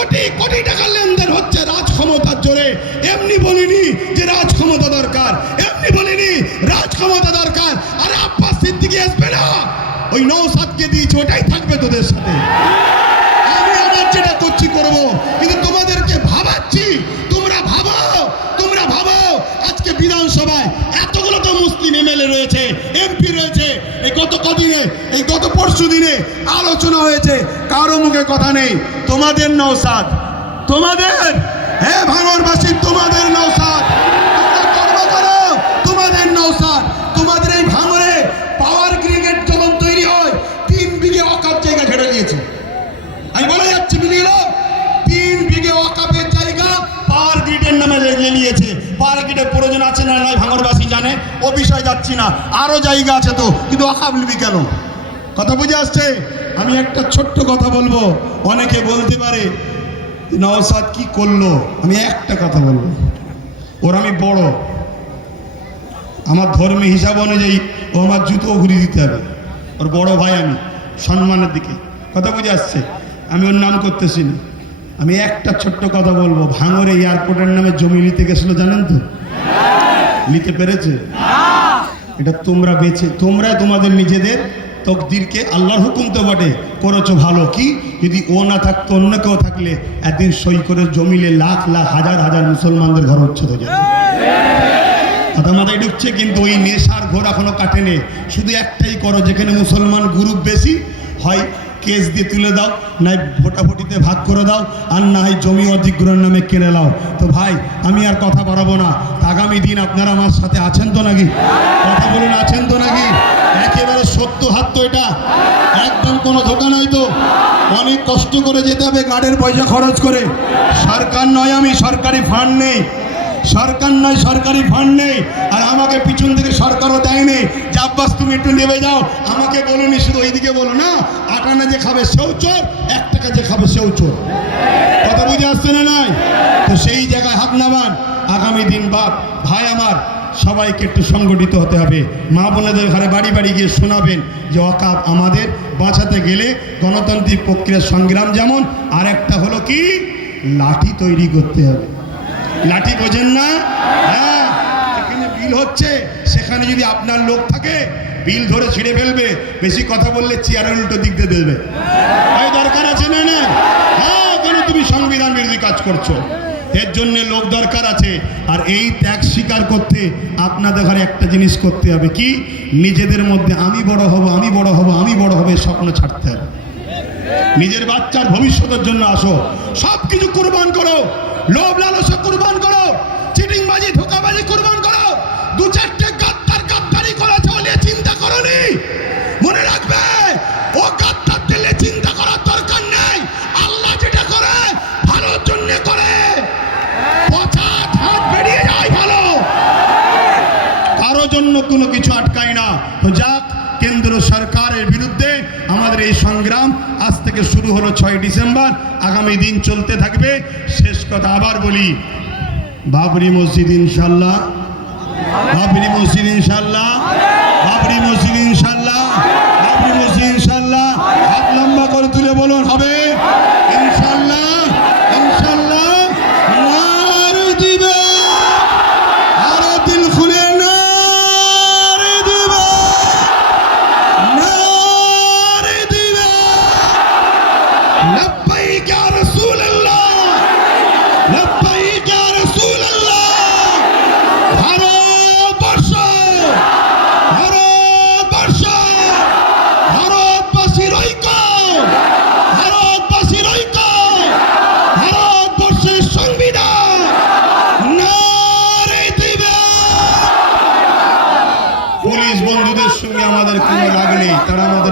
কোটি কোটি টাকা লেনদেন হচ্ছে রাজ ক্ষমতার জোরে। এমনি বলিনি যে রাজ ক্ষমতা দরকার। এমনি বলিনি রাজ ক্ষমতা দরকার। আরে আব্বাস সিদ্দিকি আসবে না। ওই নৌসাদকে দিয়েছে, ওটাই থাকবে তোদের সাথে। আমি আমার যেটা করছি করব, কিন্তু তোমাদেরকে ভাবাচ্ছি। তোমরা ভাবো তোমরা ভাবো, আজকে বিধানসভায় এতগুলো মুসলিম এমএলএ রয়েছে, এমপি রয়েছে। এই গত কদিনে, এই গত পরশু দিনে আলোচনা হয়েছে, কারও মুখে কথা নেই। তোমাদের নৌসাদ তোমাদের? হ্যাঁ ভাঙরবাসী, তোমাদের নৌসাদ তোমাদের নৌসাদ তোমাদের নিয়েছে আমি বলে যাচ্ছি মিলে তিন বিঘে ওয়াকাপের জায়গা পাওয়ার গ্রিডের নামে লেগে নিয়েছে। পাওয়ার গ্রিডের প্রয়োজন আছে না নয় ভাঙরবাসী? ও যাচ্ছি না। আরও জায়গা আছে তো, কিন্তু নিবি কেন? কথা বুঝে আসছে? আমি একটা ছোট্ট কথা বলব, অনেকে বলতে পারে, নওসাদ কি করল? আমি একটা কথা বলব। ওর আমি বড়। আমার ধর্মীয় হিসাব অনুযায়ী ও আমার জুতো ঘুরিয়ে দিতে হবে। ওর বড় ভাই আমি, সম্মানের দিকে। কথা বুঝে আসছে? আমি ওর নাম করতেছি না। আমি একটা ছোট্ট কথা বলব। ভাঙরে এয়ারপোর্টের নামে জমি নিতে গেছিল, জানেন তো? নিতে পেরেছে? এটা তোমরা বেছে তোমরা তোমাদের নিজেদের তকদিরকে আল্লাহর হুকুম তো বটে। করেছ ভালো। কি? যদি ও না থাকতো, অন্য কেউ থাকলে একদিন সই করে জমিলে লাখ লাখ, হাজার হাজার মুসলমানদের ঘর উচ্ছেদ হয়ে যাবে। কথা মাথায় ঢুকছে, কিন্তু ওই নেশার ঘোর এখনও কাটেনে। শুধু একটাই করো, যেখানে মুসলমান গ্রুপ বেশি হয় কেস দিয়ে তুলে দাও, নাই ভোটাভুটিতে ভাগ করে দাও, আর না হয় জমি অধিগ্রহণ নামে কিনে নাও। তো ভাই, আমি আর কথা বাড়াবো না। আগামী দিন আপনারা আমার সাথে আছেন তো নাকি? কথা বলুন, আছেন তো নাকি? একেবারে সত্য হাত তো এটা। একদম কোনো ধোকা নয় তো। অনেক কষ্ট করে যেতে হবে গার্ডের পয়সা খরচ করে। সরকার নয় আমি, সরকারি ফান্ড নেই। সরকার নয়, সরকারি ফান্ড নেই। আর আমাকে পিছন থেকে সরকারও দেয়নি। যে আব্বাস তুমি একটু নেমে যাও। আমাকে বলুনি, শুধু ওইদিকে বলো না, আটানা যে খাবে সেও চোর, এক টাকা যে খাবে সেও চোর। কথা বুঝে আসছে না নয় তো সেই জায়গায় হাত নামান, আগামী দিন বাপ, ভাই আমার, সবাইকে একটু সংগঠিত হতে হবে। মা বোনেদের ঘরে বাড়ি বাড়ি গিয়ে শোনাবেন যে অকাপ আমাদের বাঁচাতে গেলে গণতান্ত্রিক প্রক্রিয়ার সংগ্রাম যেমন, আর একটা হলো কি? লাঠি তৈরি করতে হবে। লাঠি বোঝেন না? হ্যাঁ এখানে বিল হচ্ছে, সেখানে যদি আপনার লোক থাকে বিল ধরে ছিঁড়ে ফেলবে, বেশি কথা বললে চেয়ারের উল্টো দিক দিয়ে দেবে। দরকার আছে না না? হ্যাঁ কেন তুমি সংবিধান বিরোধী কাজ করছ? এর জন্য লোক দরকার আছে। আর এই ত্যাগ স্বীকার করতে আপনাদের ঘরে একটা জিনিস করতে হবে কি? নিজেদের মধ্যে আমি বড় হব, আমি বড় হব, আমি বড় হবে স্বপ্ন ছাড়তে হবে। নিজের বাচ্চার ভবিষ্যতের জন্য আসো। সব কিছু কুরবান করো। লোভ লালসা কুরবান করো। আটকায় না? তো যাক, কেন্দ্র সরকারের বিরুদ্ধে আমাদের এই সংগ্রাম আজ থেকে শুরু হলো ছয় ডিসেম্বর। আগামী দিন চলতে থাকবে। শেষ কথা আবার বলি, বাবরি মসজিদ ইনশাল্লাহ বাবরি মসজিদ ইনশাল্লাহ বাবরি মসজিদ ইনশাল্লাহ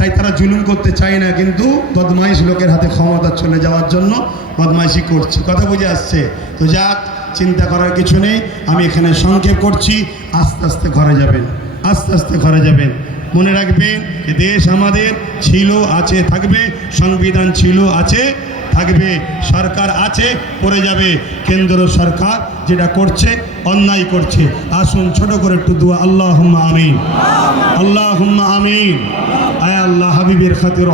তাই তারা জুলুম করতে চায় না, কিন্তু বদমাইশ লোকের হাতে ক্ষমতা চলে যাওয়ার জন্য বদমাইশি করছে। কথা বুঝে আসছে? তো যাক, চিন্তা করার কিছু নেই। আমি এখানে সংক্ষেপ করছি। আস্তে আস্তে ঘরে যাবেন, আস্তে আস্তে ঘরে যাবেন। মনে রাখবেন যে দেশ আমাদের ছিল, আছে, থাকবে, সংবিধান ছিল, আছে। থাকবে, সরকার আছে করে যাবে। কেন্দ্র সরকার যেটা করছে, অন্যায় করছে। আসুন ছোট করে একটু দুয়া আল্লাহ আমিন। আল্লাহ আমিন। আয় আল্লাহ হাবিবের খাতির।